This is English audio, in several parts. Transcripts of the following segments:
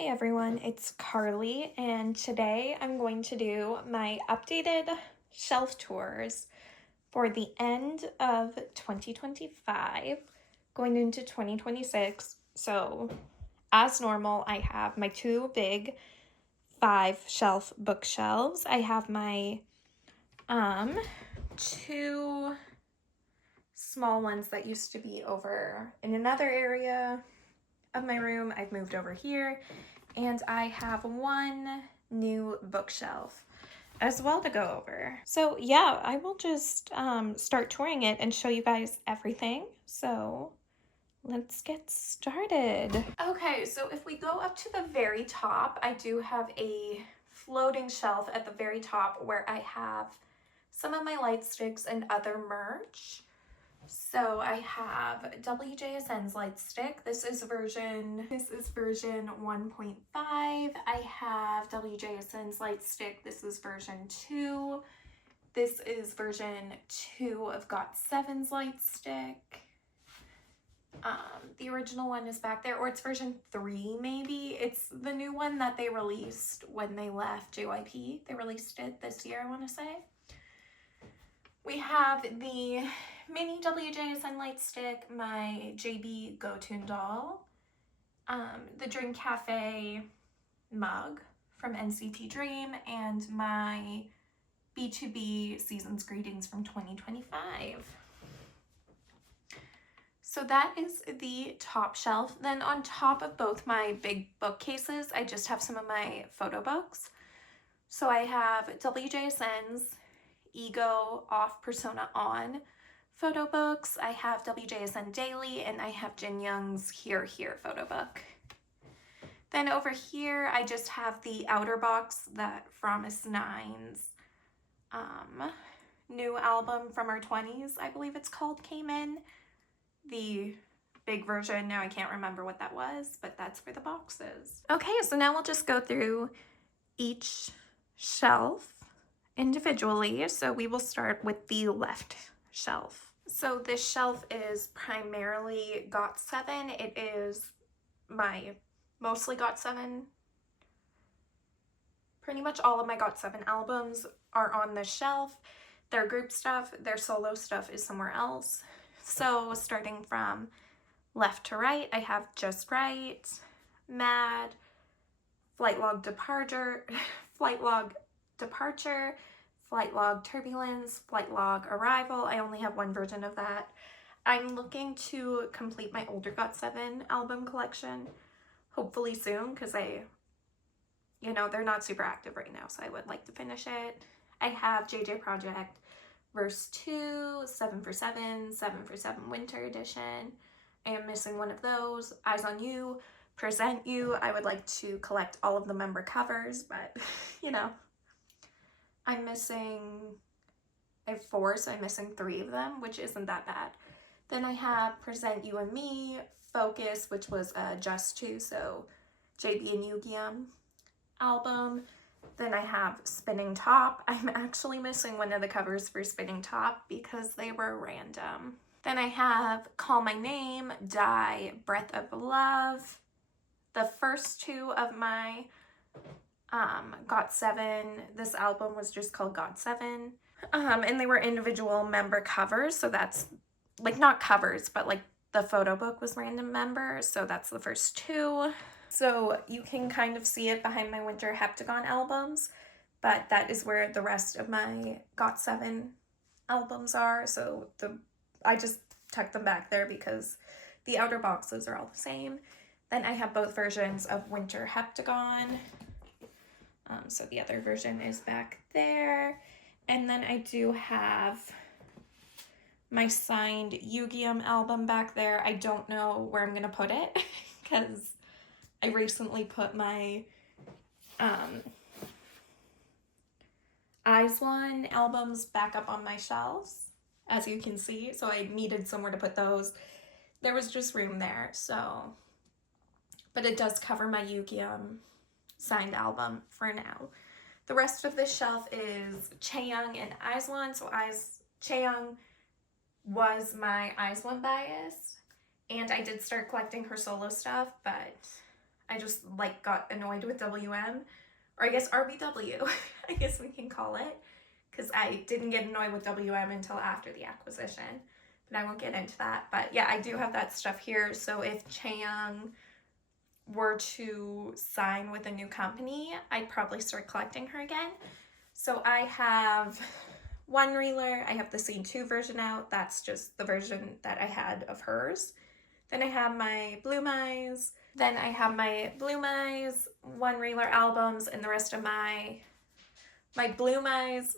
Hey everyone, it's Carly, and today I'm going to do my updated shelf tours for the end of 2025, going into 2026. So, as normal, I have my two big 5 shelf bookshelves. I have my two small ones that used to be over in another area of my room. I've moved over here, and I have one new bookshelf as well to go over. So yeah, I will just start touring it and show you guys everything. So let's get started. Okay, so if we go up to the very top, I do have a floating shelf at the very top where I have some of my light sticks and other merch. So I have WJSN's light stick. This is version 1.5. I have WJSN's light stick. This is version 2. This is version 2 of GOT7's light stick. The original one is back there, or it's version 3 maybe. It's the new one that they released when they left JYP. They released it this year, I want to say. We have the mini WJSN light stick, my JB Go-Tune doll, the Dream Cafe mug from NCT Dream, and my B2B Season's Greetings from 2025. So that is the top shelf. Then on top of both my big bookcases, I just have some of my photo books. So I have WJSN's Ego Off Persona On photo books. I have WJSN Daily, and I have Jin Young's Here Here photo book. Then over here, I just have the outer box that Promise Nine's new album from our 20s, I believe it's called, came in. The big version, now I can't remember what that was, but that's where the box is. Okay, so now we'll just go through each shelf individually. So we will start with the left shelf. So this shelf is primarily GOT7. It is my mostly GOT7. Pretty much all of my GOT7 albums are on this shelf. Their group stuff, their solo stuff is somewhere else. So starting from left to right, I have Just Right, Mad, Flight Log Departure, Flight Log Turbulence, Flight Log Arrival. I only have one version of that. I'm looking to complete my older GOT7 album collection, hopefully soon, because they're not super active right now, so I would like to finish it. I have JJ Project Verse 2, 7 for 7, 7 for 7 Winter Edition. I am missing one of those. Eyes on You, Present You. I would like to collect all of the member covers, but, I'm missing, I have 4, so I'm missing 3 of them, which isn't that bad. Then I have Present You and Me, Focus, which was Just 2, so JB and Yugyeom album. Then I have Spinning Top. I'm actually missing one of the covers for Spinning Top because they were random. Then I have Call My Name, Die, Breath of Love. The first 2 of my GOT7, this album was just called GOT7. And they were individual member covers, so that's, not covers, but the photo book was random members, so that's the first 2. So you can kind of see it behind my Winter Heptagon albums, but that is where the rest of my GOT7 albums are. So I just tucked them back there because the outer boxes are all the same. Then I have both versions of Winter Heptagon. So the other version is back there. And then I do have my signed Yugyeom album back there. I don't know where I'm going to put it because I recently put my IZ*ONE albums back up on my shelves, as you can see, so I needed somewhere to put those. There was just room there, so, but it does cover my Yugyeom signed album for now. The rest of this shelf is Chaeyoung and IZ*ONE, so Chaeyoung was my IZ*ONE bias, and I did start collecting her solo stuff, but I just like got annoyed with WM, or I guess RBW, I guess we can call it, because I didn't get annoyed with WM until after the acquisition, but I won't get into that. But yeah, I do have that stuff here. So if Chaeyoung were to sign with a new company, I'd probably start collecting her again. So I have one reeler. I have the Scene 2 version out. That's just the version that I had of hers. Then I have my Bloom Eyes. Then I have my Bloom Eyes one reeler albums, and the rest of my Bloom Eyes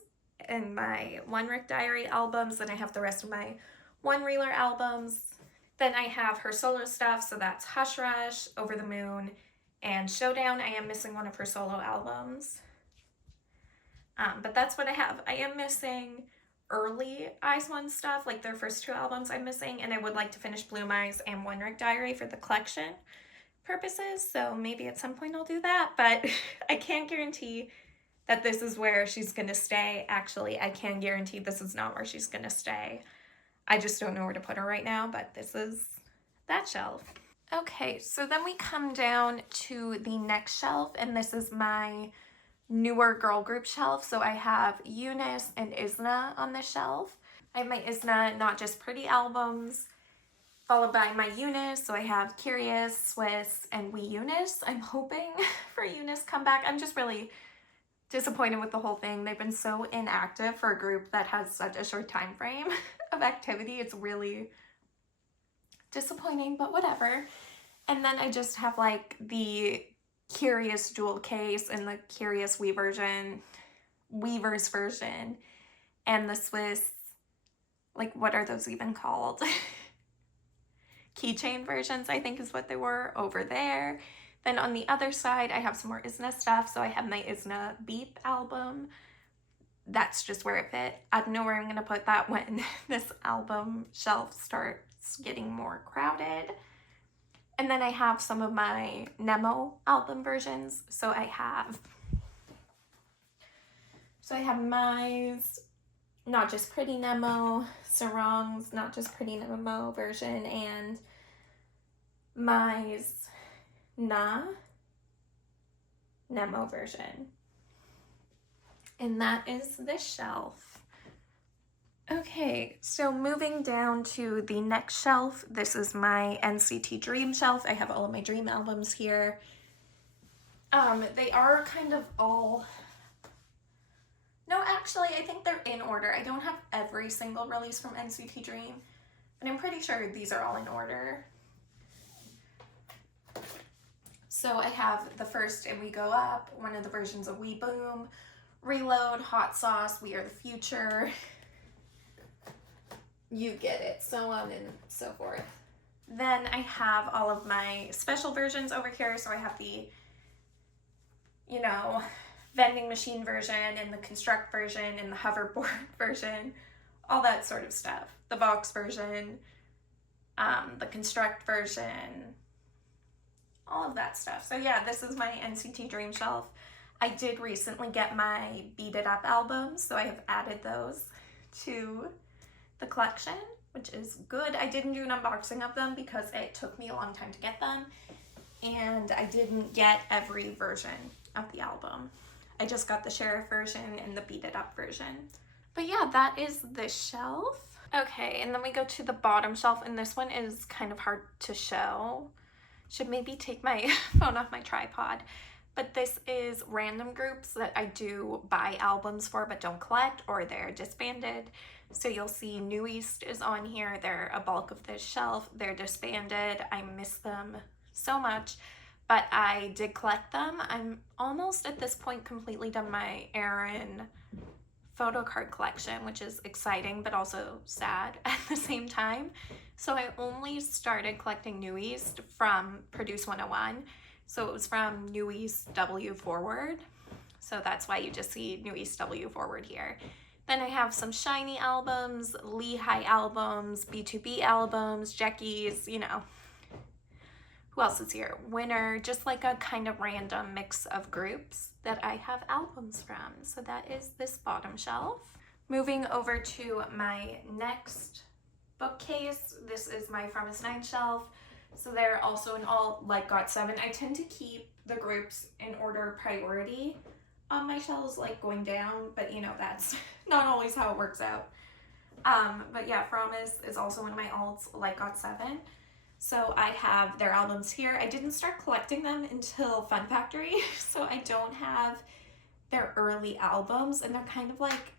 and my One Rick Diary albums. Then I have the rest of my one reeler albums. Then I have her solo stuff, so that's Hush Rush, Over the Moon, and Showdown. I am missing one of her solo albums. But that's what I have. I am missing early Eyes One stuff, like their first two albums I'm missing, and I would like to finish Bloom Eyes and One Rick Diary for the collection purposes, so maybe at some point I'll do that, but I can't guarantee that this is where she's gonna stay. Actually, I can guarantee this is not where she's gonna stay. I just don't know where to put her right now, but this is that shelf. Okay, so then we come down to the next shelf, and this is my newer girl group shelf. So I have Eunice and Isna on this shelf. I have my Isna Not Just Pretty albums, followed by my Eunice. So I have Curious, Swiss, and We Eunice. I'm hoping for Eunice come back. I'm just really disappointed with the whole thing. They've been so inactive for a group that has such a short time frame of activity. It's really disappointing, but whatever. And then I just have like the Curious jewel case and the Curious Weaver's version, and the Swiss, like, what are those even called? Keychain versions, I think is what they were, over there. Then on the other side, I have some more Isna stuff. So I have my Isna Beep album. That's just where it fit. I don't know where I'm gonna put that when this album shelf starts getting more crowded. And then I have some of my Nemo album versions. So I have Mai's Not Just Pretty Nemo, Sarong's Not Just Pretty Nemo version, and Mai's Na Nemo version. And that is this shelf. Okay, so moving down to the next shelf, this is my NCT Dream shelf. I have all of my Dream albums here. They are kind of all... No, actually, I think they're in order. I don't have every single release from NCT Dream, but I'm pretty sure these are all in order. So I have the first And We Go Up, one of the versions of We Boom, Reload, Hot Sauce, We Are the Future, You Get It, so on and so forth. Then I have all of my special versions over here. So I have the, vending machine version and the construct version and the hoverboard version, all that sort of stuff. The box version, the construct version, all of that stuff. So yeah, this is my NCT Dream shelf. I did recently get my Beat It Up albums, so I have added those to the collection, which is good. I didn't do an unboxing of them because it took me a long time to get them, and I didn't get every version of the album. I just got the Sheriff version and the Beat It Up version. But yeah, that is this shelf. Okay, and then we go to the bottom shelf, and this one is kind of hard to show. Should maybe take my phone off my tripod. But this is random groups that I do buy albums for but don't collect, or they're disbanded. So you'll see New East is on here. They're a bulk of this shelf. They're disbanded. I miss them so much, but I did collect them. I'm almost at this point completely done my Aaron photo card collection, which is exciting but also sad at the same time. So I only started collecting New East from Produce 101. So it was from New East W Forward. So that's why you just see New East W Forward here. Then I have some Shiny albums, Lehigh albums, B2B albums, Jackies, Who else is here? Winner, just like a kind of random mix of groups that I have albums from. So that is this bottom shelf. Moving over to my next bookcase, this is my From Is 9 shelf. So they're also in all like GOT7. I tend to keep the groups in order priority on my shelves, like going down, but you know, that's not always how it works out. But yeah, Promise is also one of my alts, like GOT7. So I have their albums here. I didn't start collecting them until Fun Factory, so I don't have their early albums, and they're kind of like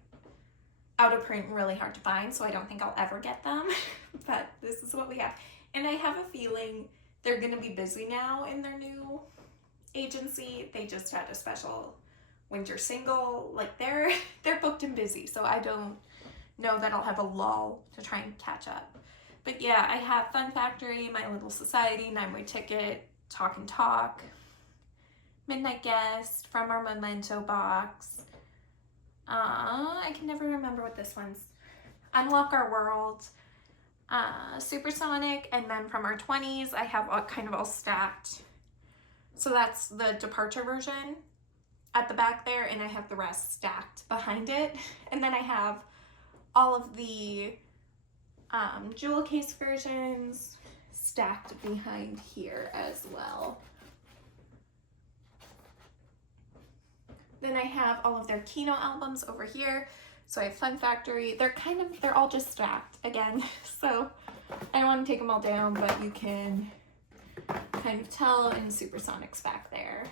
out of print and really hard to find, so I don't think I'll ever get them. But this is what we have. And I have a feeling they're gonna be busy now in their new agency. They just had a special winter single. Like they're booked and busy, so I don't know that I'll have a lull to try and catch up. But yeah, I have Fun Factory, My Little Society, 9-Way Ticket, Talk and Talk, Midnight Guest, From Our Memento Box. I can never remember what this one's. Unlock Our World, Supersonic, and then From Our 20s, I have kind of all stacked. So that's the departure version at the back there, and I have the rest stacked behind it. And then I have all of the jewel case versions stacked behind here as well. Then I have all of their Kino albums over here. So I have Fun Factory. They're all just stacked again. So I don't want to take them all down, but you can kind of tell, and Supersonic's back there.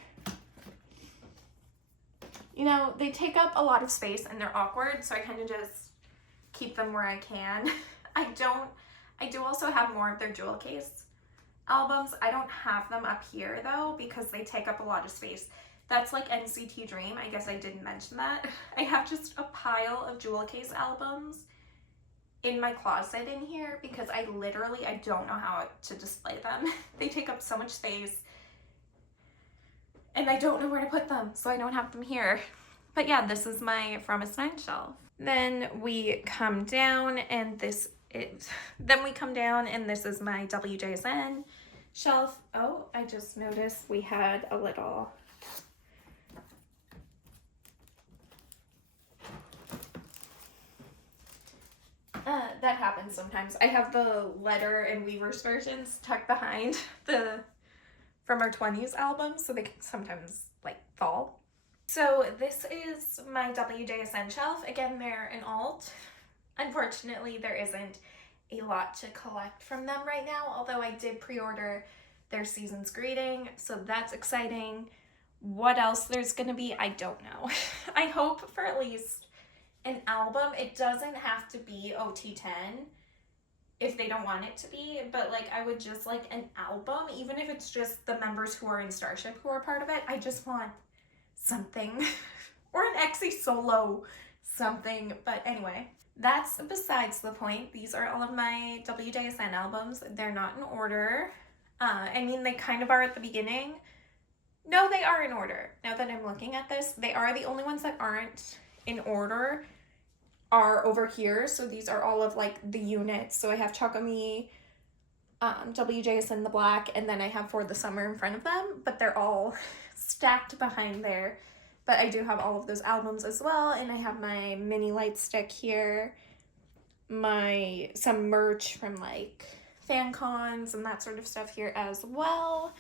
You know, they take up a lot of space and they're awkward, so I kind of just keep them where I can. I do also have more of their jewel case albums. I don't have them up here though, because they take up a lot of space. That's like NCT Dream. I guess I didn't mention that. I have just a pile of jewel case albums in my closet in here because I don't know how to display them. They take up so much space and I don't know where to put them, so I don't have them here. But yeah, this is my From a 9 shelf. Then we come down and this is my WJSN shelf. Oh, I just noticed we had a little that happens sometimes. I have the Letter and Weavers versions tucked behind the From Our 20s album, so they can sometimes like fall. So this is my WJSN shelf. Again, they're an alt. Unfortunately, there isn't a lot to collect from them right now, although I did pre-order their Season's Greeting, so that's exciting. What else there's gonna be, I don't know. I hope for at least an album. It doesn't have to be OT10 if they don't want it to be, but like I would just like an album, even if it's just the members who are in Starship who are part of it. I just want something or an EXE solo something. But anyway, that's besides the point. These are all of my WJSN albums. They're not in order. I mean, they kind of are at the beginning. No, they are in order. Now that I'm looking at this, they are. The only ones that aren't in order are over here. So these are all of like the units. So I have Chocomi, WJSN the Black, and then I have For the Summer in front of them, but they're all stacked behind there. But I do have all of those albums as well, and I have my mini light stick here, some merch from like fan cons and that sort of stuff here as well.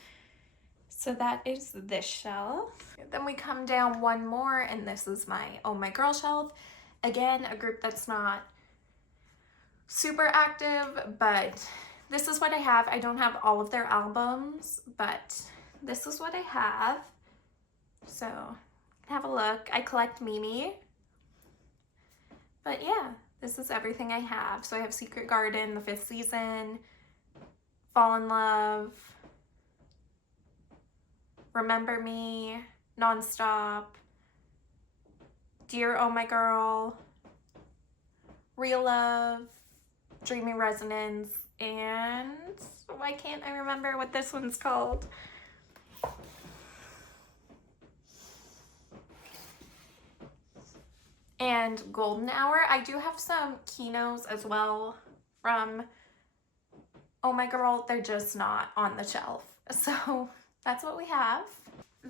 So that is this shelf. Then we come down one more, and this is my Oh My Girl shelf. Again, a group that's not super active, but this is what I have. I don't have all of their albums, but this is what I have. So have a look. I collect Mimi. But yeah, this is everything I have. So I have Secret Garden, the 5th season, Fall in Love, Remember Me, Nonstop, Dear Oh My Girl, Real Love, Dreamy Resonance, and why can't I remember what this one's called? And Golden Hour. I do have some Kinos as well from Oh My Girl. They're just not on the shelf. So that's what we have.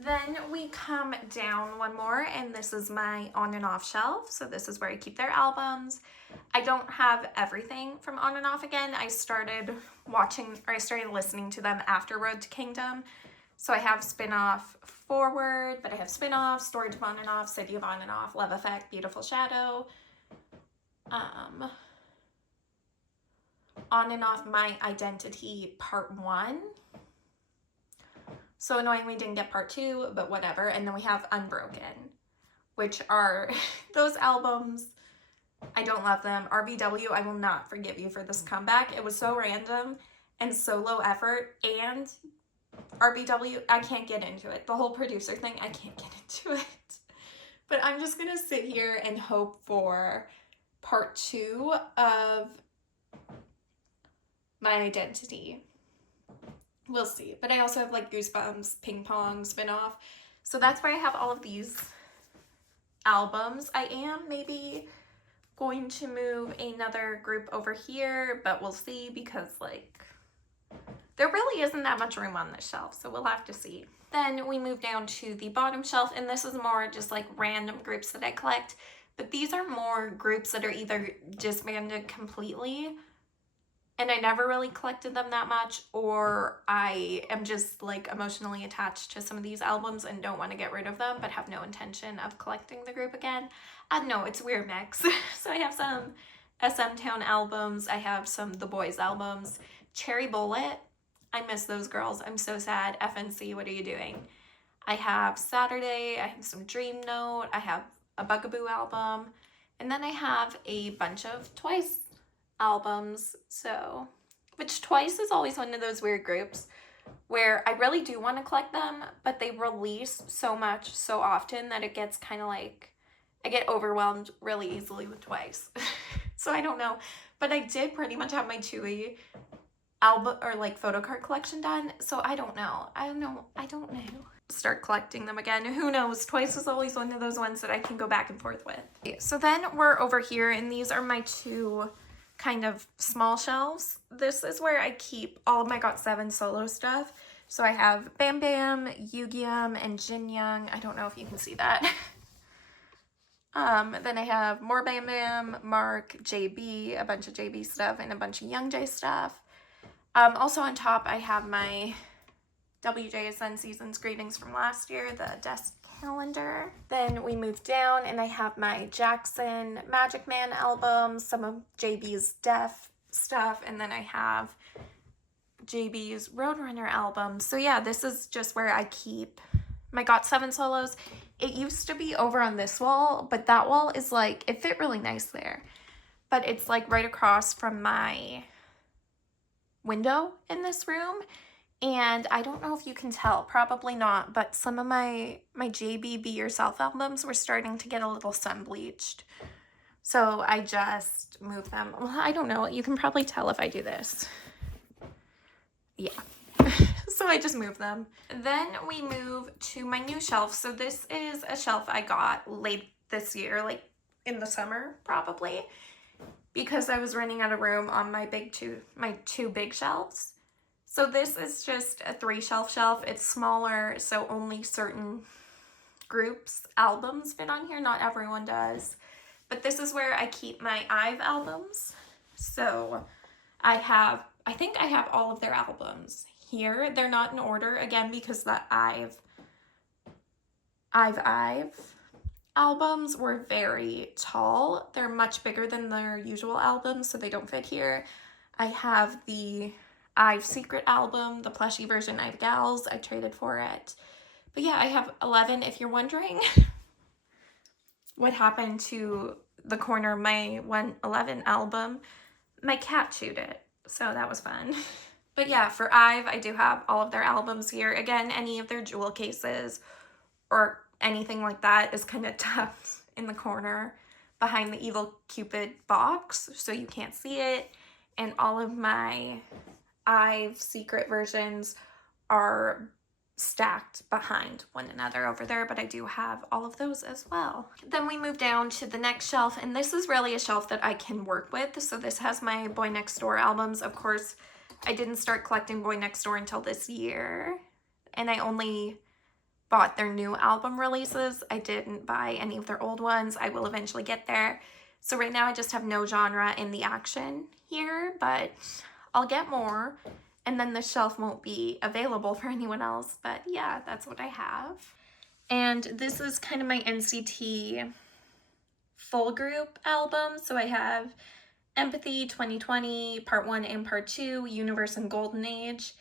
Then we come down one more, and this is my on and off shelf. So this is where I keep their albums. I don't have everything from On and Off again. I started listening to them after Road to Kingdom. So I have Spin-Off Forward, but I have Spin-Off, Storage of On and Off, City of On and Off, Love Effect, Beautiful Shadow, On and Off My Identity Part 1. So annoying we didn't get Part 2, but whatever. And then we have Unbroken, which are those albums. I don't love them. RBW, I will not forgive you for this comeback. It was so random and so low effort. And RBW, I can't get into it. The whole producer thing, I can't get into it. But I'm just going to sit here and hope for Part 2 of My Identity. We'll see. But I also have like Goosebumps, Ping Pong, Spin-Off. So that's where I have all of these albums. I am maybe going to move another group over here, but we'll see because like there really isn't that much room on this shelf, so we'll have to see. Then we move down to the bottom shelf, and this is more just like random groups that I collect, but these are more groups that are either disbanded completely and I never really collected them that much, or I am just like emotionally attached to some of these albums and don't want to get rid of them but have no intention of collecting the group again. I don't know, it's a weird mix. So I have some SM Town albums, I have some The Boys albums, Cherry Bullet, I miss those girls, I'm so sad. FNC, what are you doing? I have Saturday, I have some Dream Note, I have a Bugaboo album, and then I have a bunch of Twice albums. So, which Twice is always one of those weird groups where I really do want to collect them, but they release so much so often that it gets kind of like, I get overwhelmed really easily with Twice. So I don't know, but I did pretty much have my Chewy album or like photo card collection done, so I don't know. Start collecting them again, who knows? Twice is always one of those ones that I can go back and forth with. So then we're over here, and these are my two kind of small shelves. This is where I keep all of my GOT7 solo stuff. So I have Bam Bam, Yugyeom, and Jin Young. I don't know if you can see that. Then I have more Bam Bam, Mark, JB, a bunch of JB stuff, and a bunch of Young J stuff. Also on top, I have my WJSN Seasons Greetings from last year, the desk calendar. Then we move down, and I have my Jackson Magic Man albums, some of JB's Def stuff, and then I have JB's Roadrunner album. So yeah, this is just where I keep my GOT7 solos. It used to be over on this wall, but that wall is like, it fit really nice there. But it's like right across from my window in this room. And I don't know if you can tell, probably not, but some of my JB Be Yourself albums were starting to get a little sun bleached. So I just moved them. Well, I don't know. You can probably tell if I do this. Yeah. So I just moved them. Then we move to my new shelf. So this is a shelf I got late this year, like in the summer probably, because I was running out of room on my two big shelves. So this is just a 3-shelf shelf. It's smaller, so only certain groups' albums fit on here. Not everyone does. But this is where I keep my IVE albums. So I think I have all of their albums here. They're not in order, again, because the IVE albums were very tall. They're much bigger than their usual albums, so they don't fit here. I have the IVE Secret album, the plushie version IVE Gals. I traded for it. But yeah, I have 11. If you're wondering what happened to the corner of my 111 album, my cat chewed it. So that was fun. But yeah, for IVE, I do have all of their albums here. Again, any of their jewel cases or anything like that is kind of tucked in the corner behind the Evil Cupid box, so you can't see it. And all of my IVE secret versions are stacked behind one another over there, but I do have all of those as well. Then we move down to the next shelf, and this is really a shelf that I can work with. So this has my Boy Next Door albums. Of course, I didn't start collecting Boy Next Door until this year, and I only bought their new album releases. I didn't buy any of their old ones. I will eventually get there. So right now I just have no genre in the action here, but I'll get more. And then the shelf won't be available for anyone else. But yeah, that's what I have. And this is kind of my NCT full group album. So I have Empathy 2020, Part 1 and Part 2, Universe and Golden Age.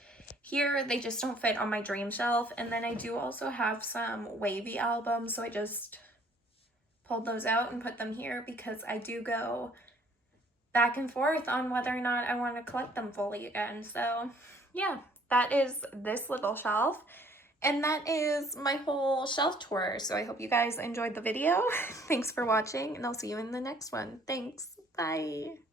Here, they just don't fit on my dream shelf. And then I do also have some wavy albums, so I just pulled those out and put them here because I do go back and forth on whether or not I want to collect them fully again. So yeah, that is this little shelf. And that is my whole shelf tour. So I hope you guys enjoyed the video. Thanks for watching, and I'll see you in the next one. Thanks. Bye.